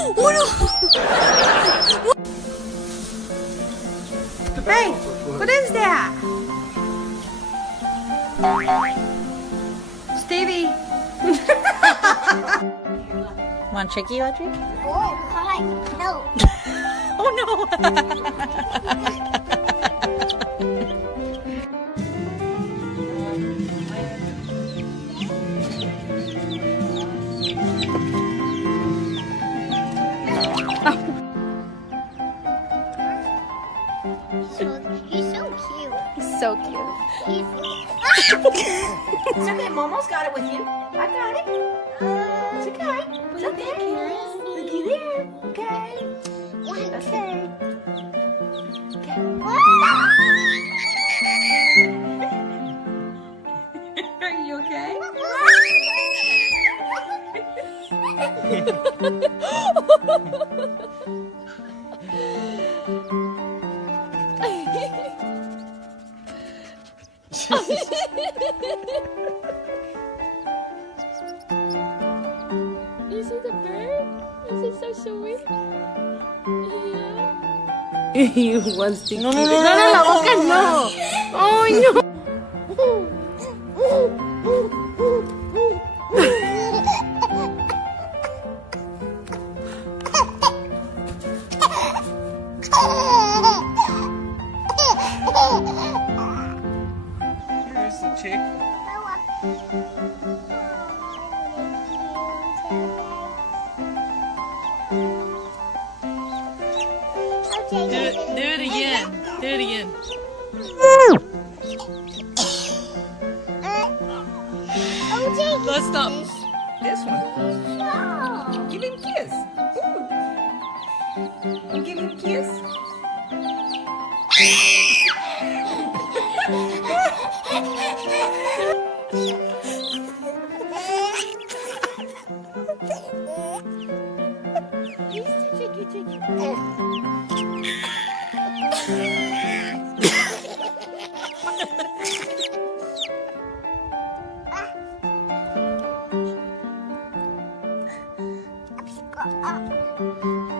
Oh no! Hey, what is that? Stevie. Want chicky, Audrey? Oh, hi. No. Oh no! He's so cute. He's so cute. He's It's okay, Momo's got it with you. I got it. It's okay. It's okay. Looky there. Okay. Okay. Are you okay? You see the bird? Is it so sweet? Yeah. You wants to no, la boca no. Ay, no. Here's the chick. Do it again. Do it again. Let's stop. This one. Give him a kiss. Ooh. Give him a kiss. Up.